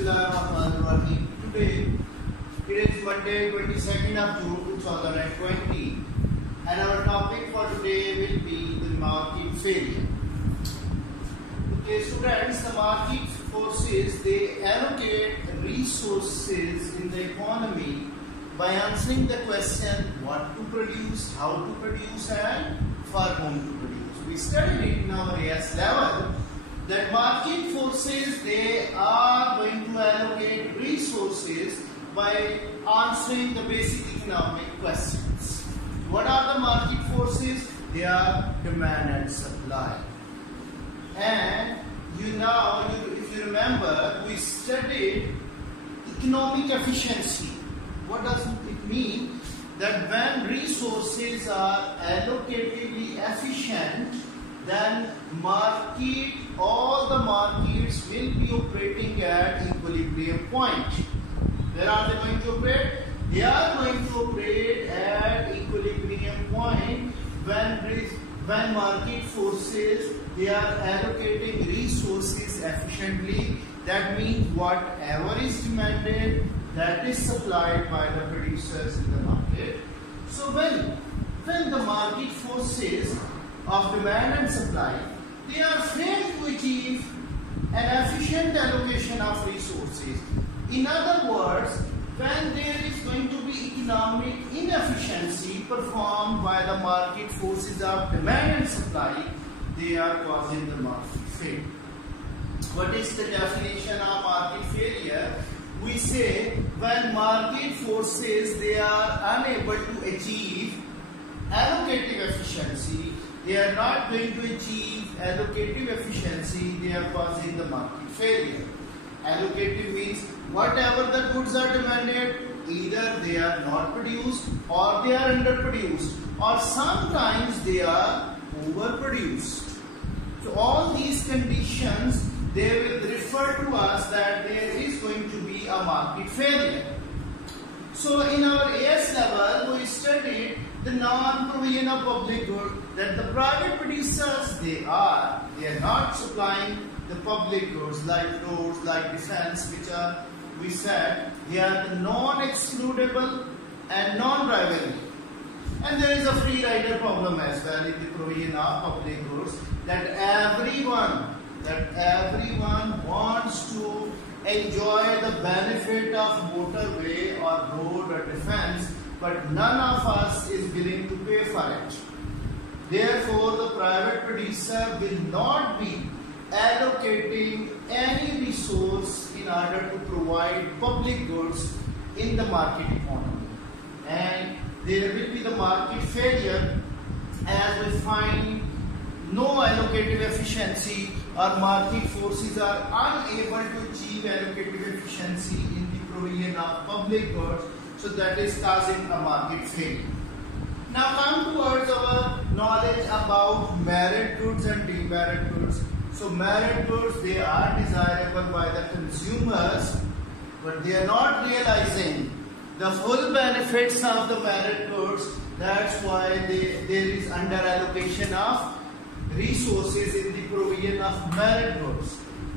Bismillahirrahmanirrahim. Today it is Monday 22nd of June 2020 and our topic for today will be the market failure. Okay students, the market forces, they allocate resources in the economy by answering the question what to produce, how to produce and for whom to produce. We studied it in our AS level that market forces, they are going to allocate resources by answering the basic economic questions. What are the market forces? They are demand and supply. And if you remember, we studied economic efficiency. What does it mean? That when resources are allocatively efficient, then all the markets will be operating at equilibrium point. Where are they going to operate? They are going to operate at equilibrium point when market forces, they are allocating resources efficiently. That means whatever is demanded, that is supplied by the producers in the market. So when the market forces of demand and supply, they are framed to achieve an efficient allocation of resources. In other words, when there is going to be economic inefficiency performed by the market forces of demand and supply, they are causing the market failure. What is the definition of market failure? We say when market forces, they are unable to achieve allocative efficiency, they are not going to achieve allocative efficiency, they are causing the market failure. Allocative means whatever the goods are demanded, either they are not produced or they are underproduced, or sometimes they are overproduced. So all these conditions, they will refer to us that there is going to be a market failure. So in our AS level, we studied the non-provision of public goods, that the private producers, they are not supplying the public goods like roads, like defense, which are, we said, they are the non-excludable and non-rivalry. And there is a free rider problem as well in the provision of public goods, that everyone wants to enjoy the benefit of motorway or road or defense, but none of us is willing to pay for it. Therefore, the private producer will not be allocating any resource in order to provide public goods in the market economy. And there will be the market failure as we find no allocative efficiency, or market forces are unable to achieve allocative efficiency in the provision of public goods. So that is causing a market failure. Now come towards our knowledge about merit goods and demerit goods. So merit goods, they are desirable by the consumers, but they are not realizing the full benefits of the merit goods. That's why there is under allocation of resources in the provision of merit goods.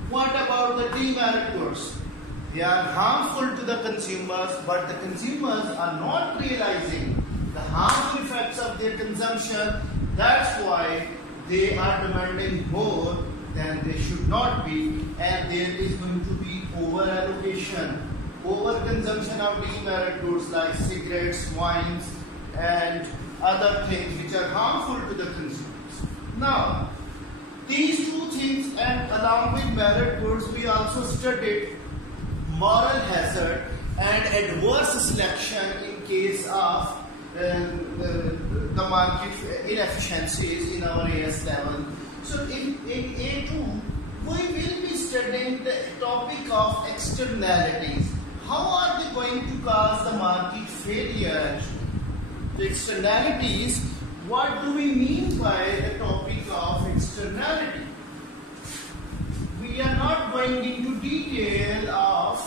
What about the demerit goods? They are harmful to the consumers, but the consumers are not realizing the harmful effects of their consumption. That's why they are demanding more than they should not be, and there is going to be over allocation, over consumption of demerit goods like cigarettes, wines and other things which are harmful to the consumers. Now, these two things, and along with merit goods, we also studied moral hazard and adverse selection in case of the market inefficiencies in our AS level. So in A2, we will be studying the topic of externalities. How are they going to cause the market failure? The externalities, what do we mean by the topic of externality? We are not going into detail of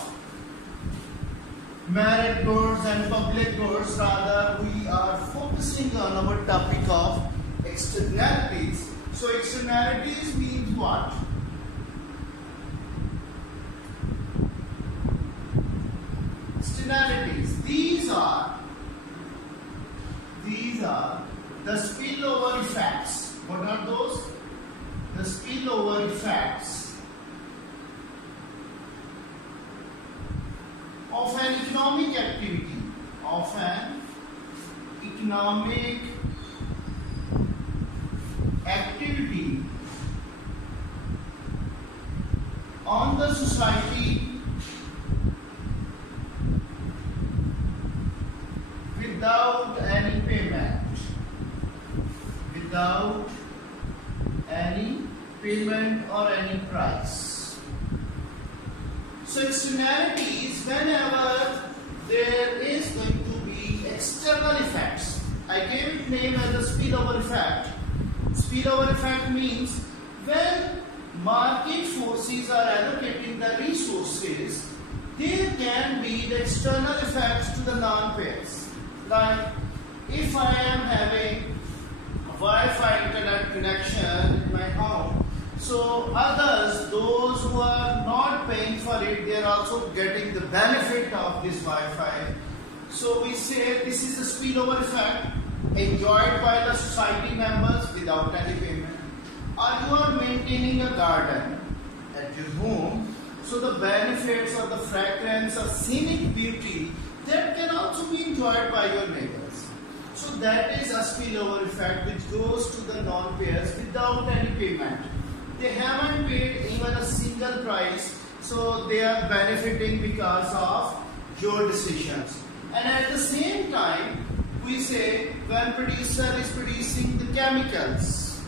merit goods and public goods, rather we are focusing on our topic of externalities. So externalities means what? externalities. These are the spillover effects. What are those? The spillover effects of an economic activity, on the society without any payment, or any price. So externalities, whenever there is going to be external effects, I gave it name as the spillover effect. Spillover effect means when market forces are allocating the resources, there can be the external effects to the non-payers. Like if I am having a Wi-Fi internet connection in my home, so others, those who are not paying for it, they are also getting the benefit of this Wi-Fi. So we say this is a spillover effect enjoyed by the society members without any payment. Or you are maintaining a garden at your home, so the benefits of the fragrance or scenic beauty that can also be enjoyed by your neighbors. So that is a spillover effect which goes to the non-payers without any payment. They haven't paid even a single price, so they are benefiting because of your decisions. And at the same time, we say when producer is producing the chemicals,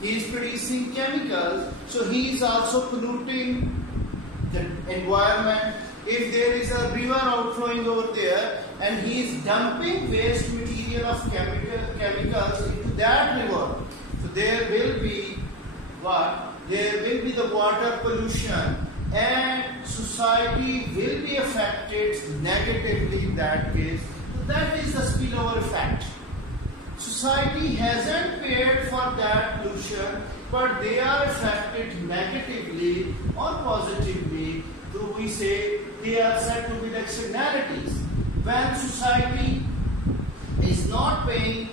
he is producing chemicals, so he is also polluting the environment. If there is a river outflowing over there and he is dumping waste material of chemicals into that river, so there will be what? There will be the water pollution and society will be affected negatively in that case. So that is the spillover effect. Society hasn't paid for that pollution, but they are affected negatively or positively. So we say they are said to be the externalities. When society is not paying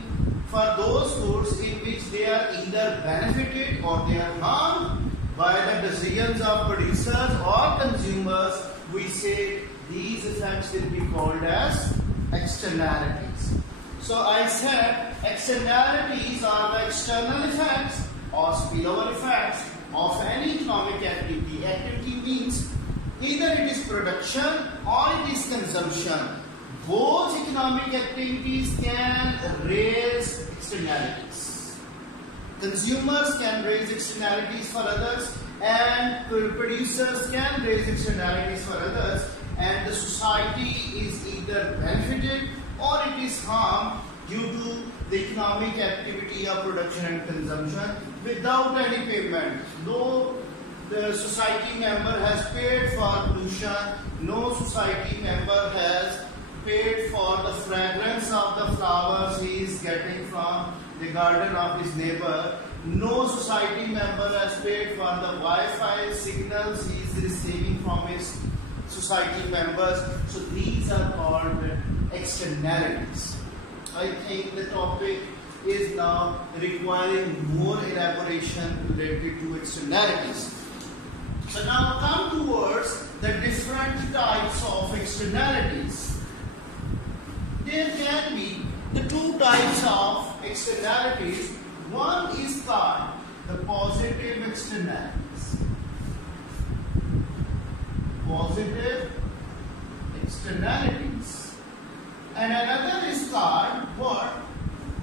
for those goods in which they are either benefited or they are harmed by the decisions of producers or consumers, we say these effects will be called as externalities. So I said externalities are the external effects or spillover effects of any economic activity. Activity means either it is production or it is consumption. Both economic activities can raise externalities. Consumers can raise externalities for others and producers can raise externalities for others, and the society is either benefited or it is harmed due to the economic activity of production and consumption without any payment. Though the society member has paid for pollution, no society member has paid for the fragrance of the flowers he is getting from the garden of his neighbor. No society member has paid for the Wi-Fi signals he is receiving from his society members. So these are called externalities. I think the topic is now requiring more elaboration related to externalities. So now come towards the different types of externalities. There can be the two types of externalities. One is called the positive externalities. Positive externalities. And another is called what?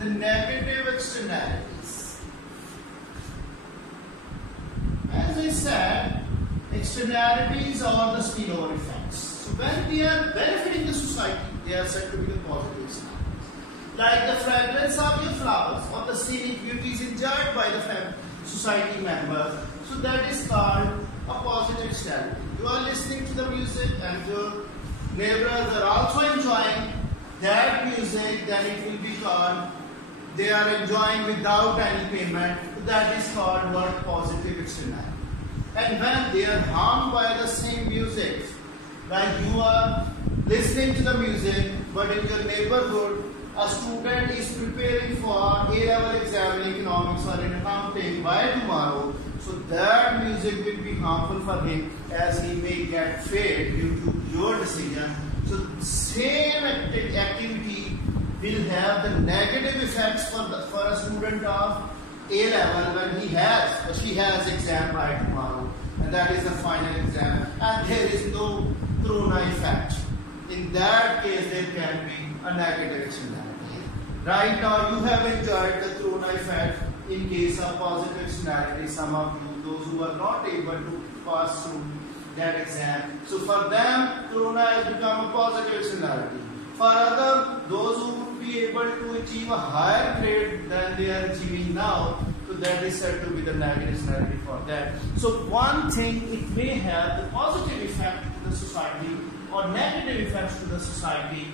The negative externalities. As I said, externalities are the spillover effects. So when they are benefiting the society, they are said to be the positive externalities. Like the fragrance of your flowers or the scenic beauties enjoyed by the society members. So that is called a positive externality. You are listening to the music and your neighbors are also enjoying that music, then it will be called, they are enjoying without any payment. That is called what? Positive externality. And when they are harmed by the same music, like you are listening to the music, but in your neighborhood, a student is preparing for A-level exam in economics or in accounting by tomorrow, so that music will be harmful for him as he may get failed due to your decision. So same activity will have the negative effects for a student of A-level when he has or she has exam by tomorrow, and that is the final exam, and there is no corona effect. In that case, there can be a negative externality. Right now, you have enjoyed the corona effect in case of positive externality. Some of you, those who are not able to pass through that exam. So for them, corona has become a positive externality. For others, those who would be able to achieve a higher grade than they are achieving now, so that is said to be the negative externality for that. So one thing, it may have the positive effect to the society or negative effects to the society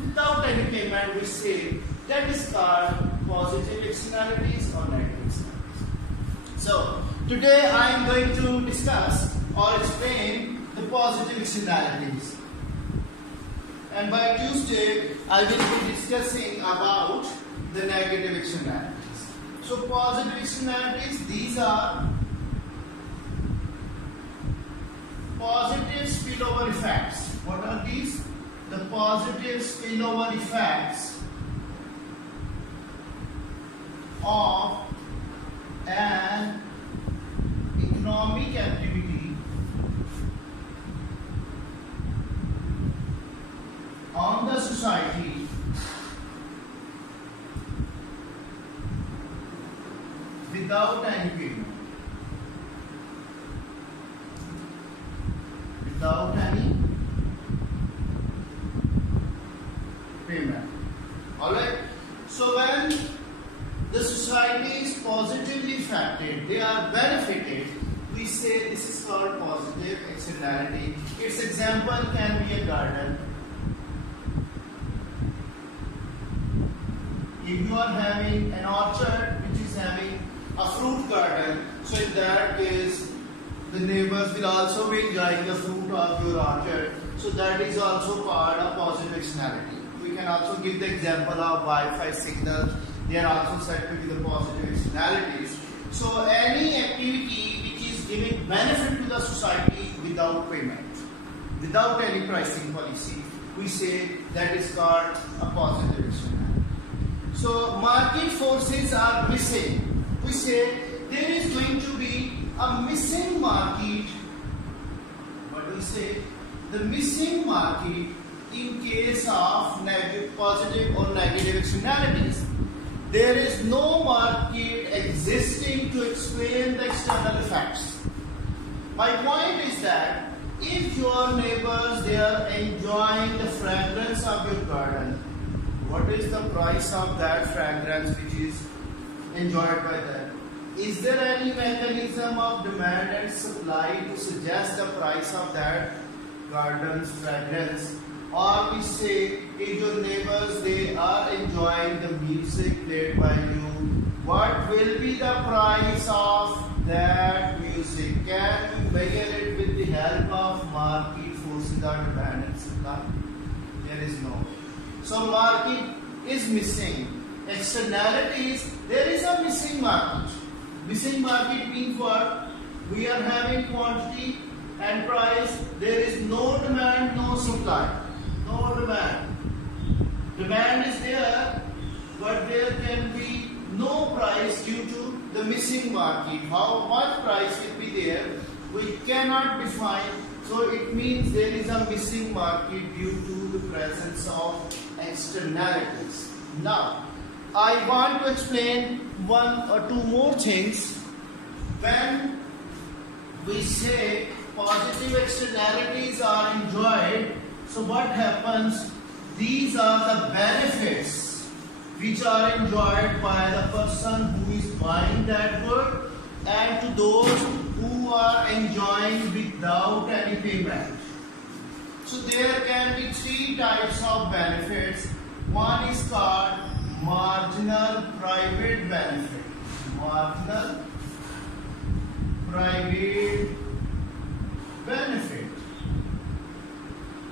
without any payment. We say that is called positive externalities or negative externalities. So today I am going to discuss or explain the positive externalities, and by Tuesday I will be discussing about the negative externalities. So positive externalities, these are positive spillover effects. What are these? The positive spillover effects of an economic activity on the society without any payment. Without any payment. Alright. So when the society is positively affected, they are benefited, we say this is called positive externality. Its example can be a garden. If you are having an orchard which is having a fruit garden, so in that case the neighbors will also be enjoying the fruit of your orchard. So that is also called a positive externality. We can also give the example of Wi-Fi signals. They are also said to be the positive externalities. So any activity which is giving benefit to the society without payment, without any pricing policy, we say that is called a positive externality. So market forces are missing. We say there is going to be a missing market. What do we say? The missing market in case of positive or negative externalities. There is no market existing to explain the external effects. My point is that if your neighbors, they are enjoying the fragrance of your garden, what is the price of that fragrance which is enjoyed by them? Is there any mechanism of demand and supply to suggest the price of that garden's fragrance? Or we say, if your neighbors, they are enjoying the music played by you, what will be the price of that music? Can you measure it with the help of market forces or demand and supply? There is no. So market is missing. Externalities, there is a missing market. Missing market means what? We are having quantity and price. There is no demand, no supply. No demand. Demand is there, but there can be no price due to the missing market. How much price will be there? We cannot define. So it means there is a missing market due to the presence of externalities. Now, I want to explain one or two more things. When we say positive externalities are enjoyed, so what happens? These are the benefits which are enjoyed by the person who is buying that good and to those who are enjoying without any payment. So there can be three types of benefits. One is called marginal private benefit. Marginal private benefit.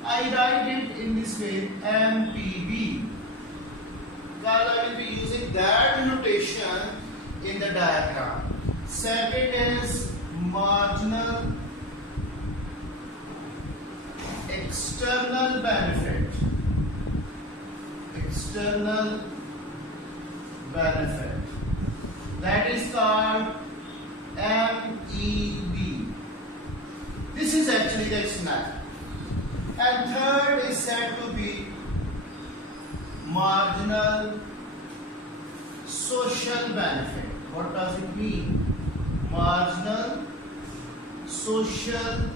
I write it in this way MPB, because I will be using that notation in the diagram. Second is marginal external benefit. External benefit. That is called MEB. This is actually the external. And third is said to be marginal social benefit. What does it mean? Marginal social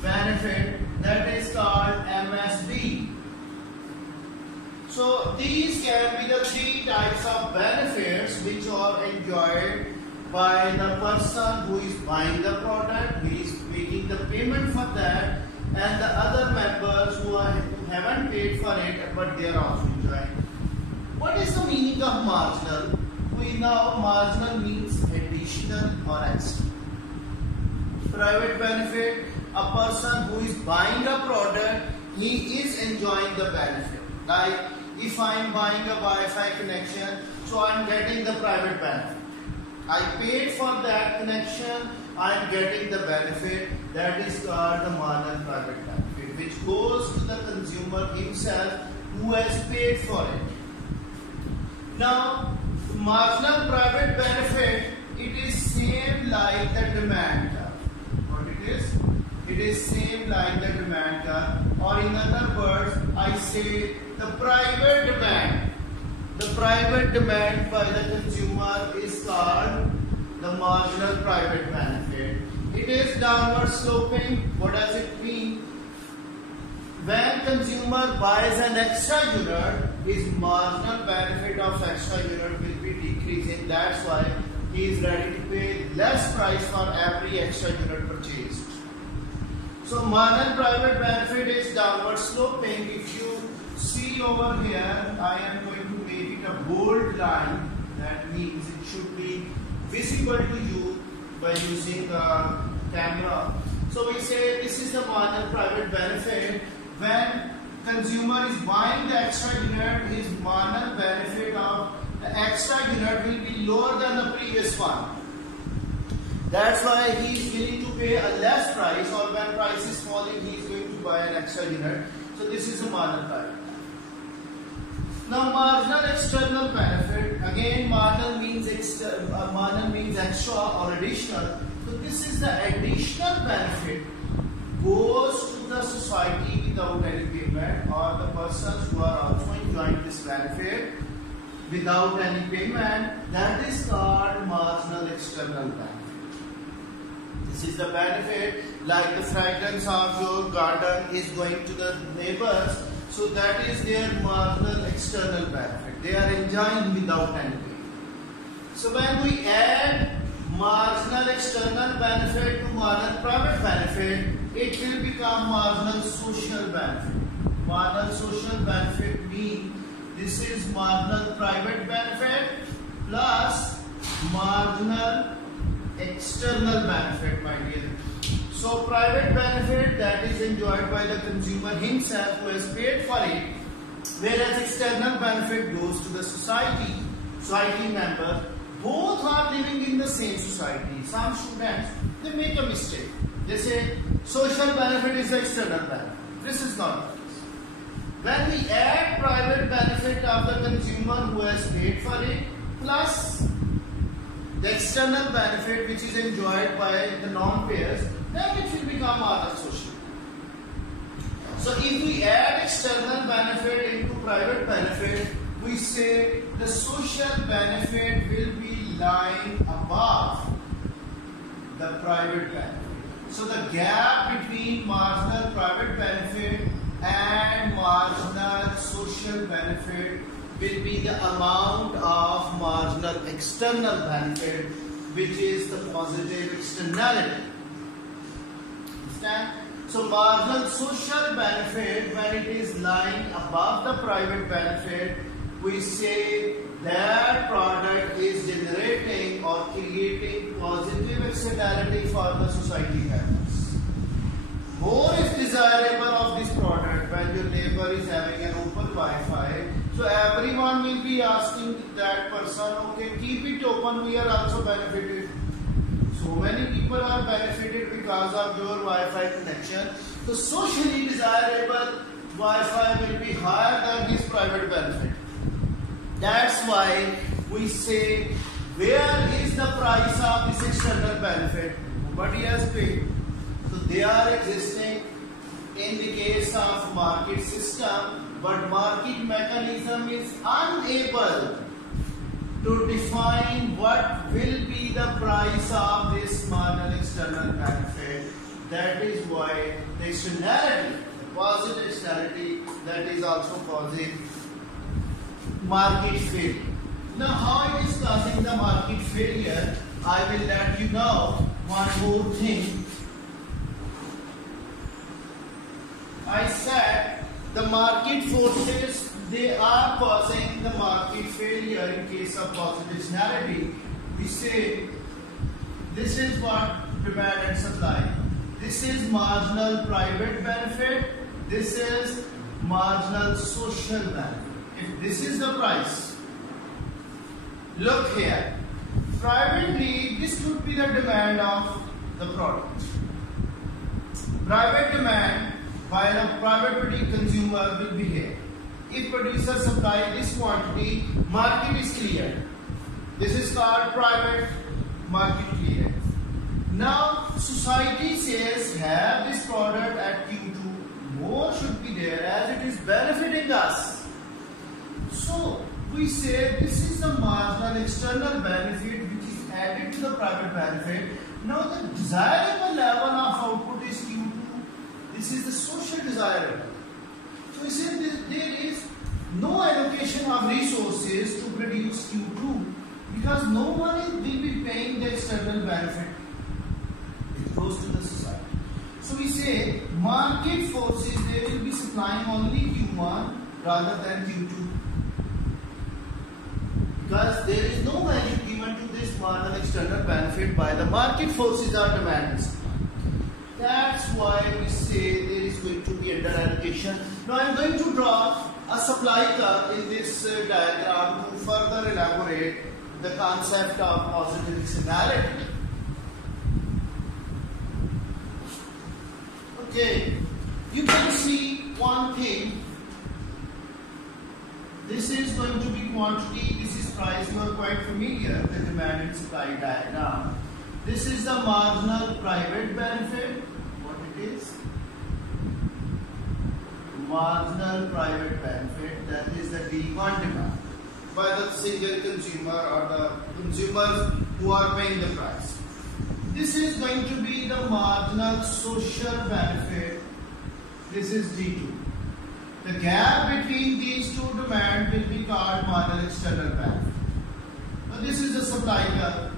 benefit, that is called MSB. So these can be the three types of benefits which are enjoyed by the person who is buying the product, who is making the payment for that, and the other members who haven't paid for it but they are also enjoying. What is the meaning of marginal? We know marginal means additional or extra. Private benefit, a person who is buying a product, he is enjoying the benefit. Like if I am buying a Wi-Fi connection, so I am getting the private benefit. I paid for that connection, I am getting the benefit. That is called the marginal private benefit, which goes to the consumer himself who has paid for it. Now, marginal private benefit, it is same like the demand curve. What it is? It is same like the demand curve, or in other words, I say the private demand. The private demand by the consumer is called the marginal private benefit. It is downward sloping. What does it mean? When consumer buys an extra unit, his marginal benefit of extra unit will be decreasing. That's why he is ready to pay less price for every extra unit purchased. So marginal private benefit is downward sloping. If you see over here, I am going to make it a bold line. That means it should be visible to you by using the camera. So we say this is the marginal private benefit. When consumer is buying the extra unit, his marginal benefit of the extra unit will be lower than the previous one. That's why he is willing to pay a less price, or when price is falling, he is going to buy an extra unit. So this is a marginal private. Now marginal external benefit, again marginal means extra or additional. So this is the additional benefit goes to the society without any payment, or the persons who are also enjoying this benefit without any payment. That is called marginal external benefit. This is the benefit, like the fragrance of your garden is going to the neighbors. So that is their marginal external benefit. They are enjoying without any payment. So when we add marginal external benefit to marginal private benefit, it will become marginal social benefit. Marginal social benefit means this is marginal private benefit plus marginal external benefit, my dear. So private benefit, that is enjoyed by the consumer himself who has paid for it, whereas external benefit goes to the society member. Both are living in the same society. Some students, they make a mistake. They say social benefit is the external benefit. This is not the case. When we add private benefit of the consumer who has paid for it plus the external benefit which is enjoyed by the non-payers, then it will become marginal social. So if we add external benefit into private benefit, we say the social benefit will be lying above the private benefit. So the gap between marginal private benefit and marginal social benefit will be the amount of marginal external benefit, which is the positive externality. Understand? So marginal social benefit, when it is lying above the private benefit, we say that product is generating or creating positive externality for the society members. More is desirable of this product when your neighbor is having an open Wi-Fi, so everyone will be asking that person, okay, keep it open, we are also benefited. So many people are benefited because of your Wi-Fi connection. The socially desirable Wi-Fi will be higher than his private benefit. That's why we say, where is the price of this external benefit? Nobody has paid. So they are existing in the case of market system, but market mechanism is unable to define what will be the price of this marginal external benefit. That is why the externality, positive externality, that is also causing market failure. Now how it is causing the market failure, I will let you know one more thing. I said the market forces, they are causing the market failure in case of positive externality. We say this is what demand and supply. This is marginal private benefit. This is marginal social benefit. If this is the price, look here. Privately, this could be the demand of the product. Private demand by a private consumer will be here. If producer supply this quantity, market is cleared. This is called private market clearance. Now society says, have this product at Q2, more should be there as it is benefiting us. So we say this is the marginal external benefit which is added to the private benefit. Now the desirable level of output is Q2. This is the social desirable. So we say there is no allocation of resources to produce Q2 because no one will be paying the external benefit. It goes to the society. So we say market forces, they will be supplying only Q1 rather than Q2 because there is no value given to this marginal external benefit by the market forces or demand and supply. That's why we say there is going to be under allocation. Now I am going to draw a supply curve in this diagram to further elaborate the concept of positive externality. Okay, you can see one thing. This is going to be quantity, this is price. You are quite familiar with the demand and supply diagram. This is the marginal private benefit. What it is? Marginal private benefit, that is the D1 demand by the single consumer or the consumers who are paying the price. This is going to be the marginal social benefit. This is D2. The gap between these two demands will be called marginal external benefit. Now this is the supply curve.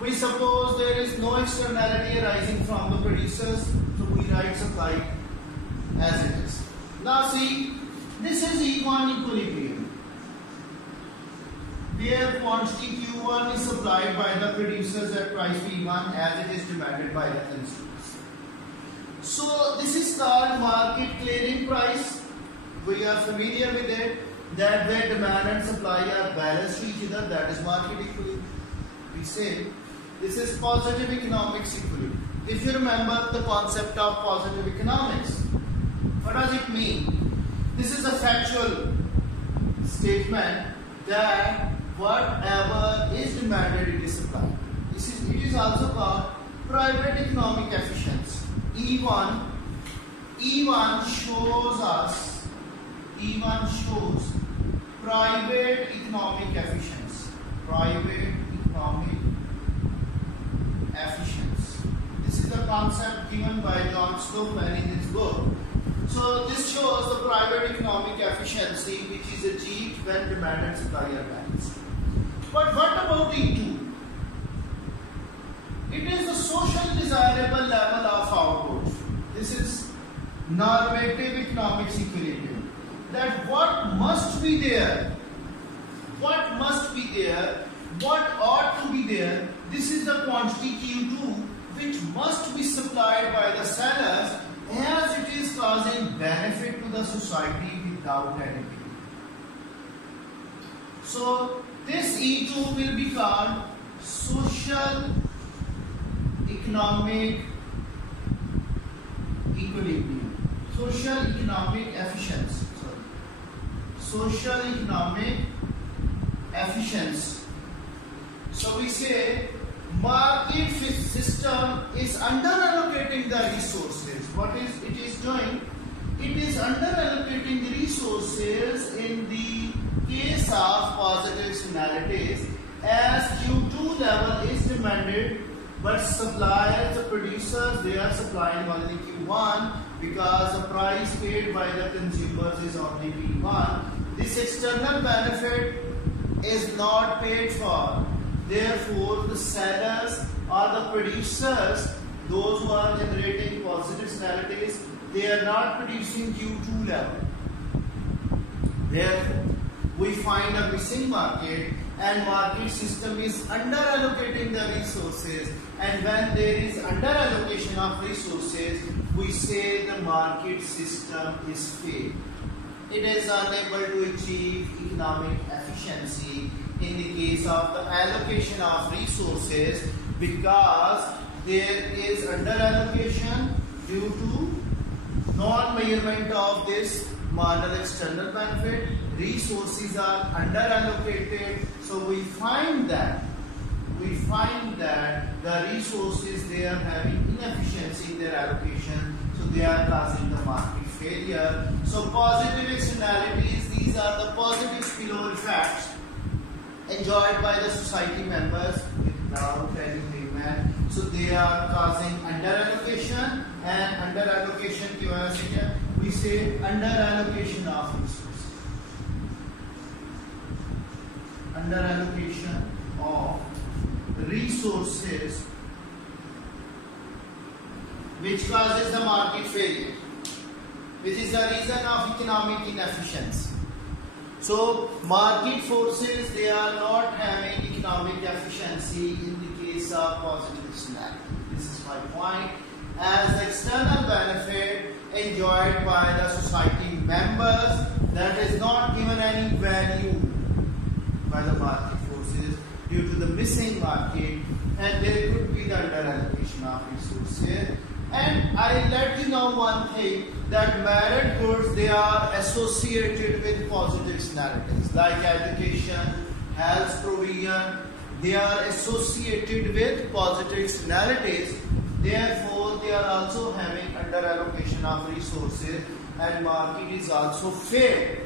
We suppose there is no externality arising from the producers, so we write supply as it is. Now see, this is E1 equilibrium, where quantity Q1 is supplied by the producers at price P1 as it is demanded by the consumers. So this is called market clearing price. We are familiar with it, that where demand and supply are balanced to each other, that is market equilibrium. We say this is positive economics equilibrium. If you remember the concept of positive economics, what does it mean? This is a factual statement that whatever is demanded, it is supplied. It is also called private economic efficiency. E1 shows us, E1 shows private economic efficiency. Private economic efficiency. This is the concept given by John Stockman in his book. So this shows the private economic efficiency which is achieved when demand and supply are balanced. But what about E2? It is the social desirable level of output. This is normative economics equilibrium. That what must be there, what must be there, what ought to be there, this is the quantity Q2 which must be supplied by the sellers as it is causing benefit to the society without any payment. So this E2 will be called social economic equilibrium, social economic efficiency. Social economic efficiency. So we say market system is under allocating the resources. What is it is doing? It is under allocating the resources in the case of positive externalities as Q2 level is demanded, but suppliers, the producers, they are supplying only Q1 because the price paid by the consumers is only P1. This external benefit is not paid for. Therefore, the sellers or the producers, those who are generating positive externalities, they are not producing Q2 level. Therefore, we find a missing market, and market system is under allocating the resources, and when there is under allocation of resources, we say the market system is failed. It is unable to achieve economic efficiency in the case of the allocation of resources because there is under allocation due to non-measurement of this marginal external benefit. Resources are under allocated, so we find that the resources, they are having inefficiency in their allocation, so they are causing the market failure. So positive externalities, these are the positive spillover effects enjoyed by the society members without any payment. So they are causing under allocation, and under allocation की वजह से क्या we say under allocation of resources. Under allocation of resources which causes the market failure, which is the reason of economic inefficiency. So market forces, they are not having economic efficiency in the case of positive externality. This is my point. As the external benefit enjoyed by the society members, that is not given any value by the market forces due to the missing market, and there could be the under allocation of resources. And I let you know one thing, that merit goods, they are associated with positive externalities like education, health provision, they are associated with positive externalities. Therefore, they are also having under allocation of resources, and market is also fair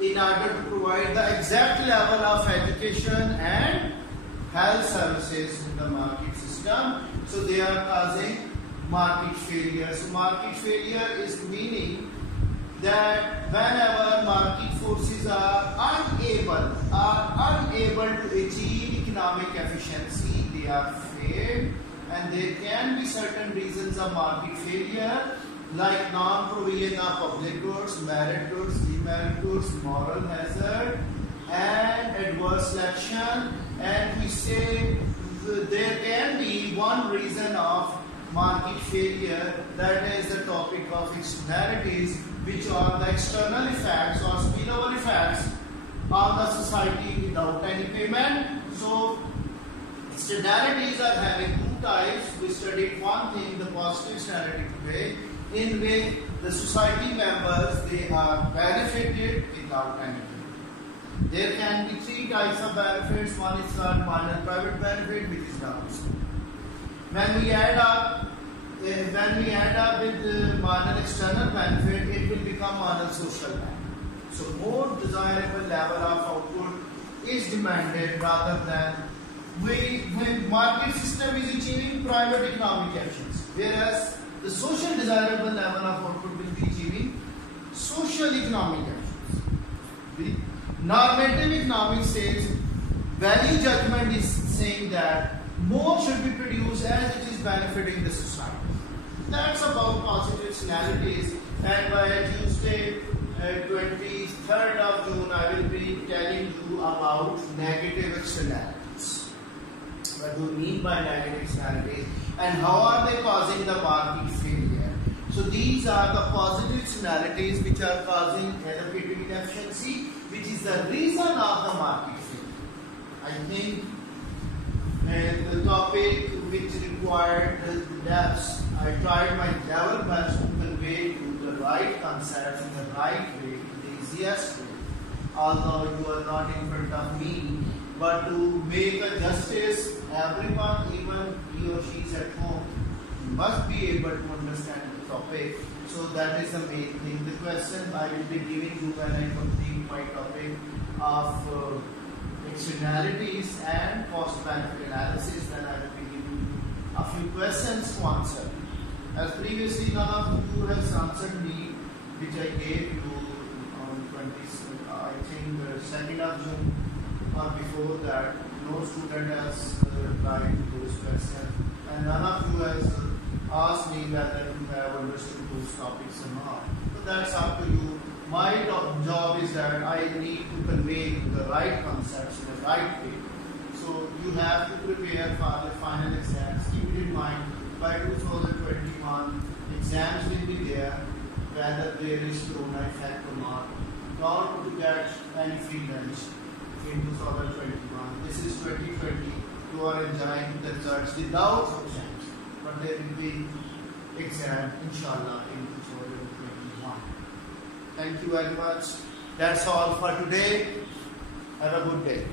in order to provide the exact level of education and health services in the market system. So they are causing market failure. So market failure is meaning that whenever market forces are unable to achieve economic efficiency, they are failed, and there can be certain reasons of market failure like non-provision of public goods, merit goods, demerit goods, moral hazard, and adverse selection. And we say there can be one reason of market failure, that is the topic of externalities, which are the external effects or spillover effects on the society without any payment. So externalities are having two types. We studied one thing, the positive externality today, in which the society members, they are benefited without any payment. There can be three types of benefits. One is called marginal private benefit, which is downstream. When we add up with the marginal external benefit, it will become marginal social benefit. So more desirable level of output is demanded rather than when market system is achieving private economic efficiency, whereas the social desirable level of output will be achieving social economic efficiency. The normative economics says value judgment is saying that more should be produced as it is benefiting the society. That's about positive externalities, and by Tuesday 23rd of June I will be telling you about negative externalities. What do we mean by negative externalities and how are they causing the market failure? So these are the positive externalities which are causing allocating efficiency, which is the reason of the market failure. I think the topic which required the depths, I tried my level best to convey to the right concepts in the right way, the easiest way. Although you are not in front of me, but to make a justice, everyone, even he or she is at home, must be able to understand the topic. So that is the main thing. The question I will be giving you when I complete my topic of externalities and cost-benefit analysis, then I will be giving you a few questions to answer. As previously, none of you has answered me, which I gave you on 2nd of June, or before that. No student has replied to those questions, and none of you has asked me whether you have understood those topics or not. So that's up to you. My job is that I need to convey the right concepts in the right way. So you have to prepare for the final exams. Keep it in mind, by 2021, exams will be there, whether there is corona effect or not. Not to get any free lunch in 2021. This is 2020. You are enjoying the results without exams, but there will be exam, inshallah, in 2021. Thank you very much. That's all for today. Have a good day.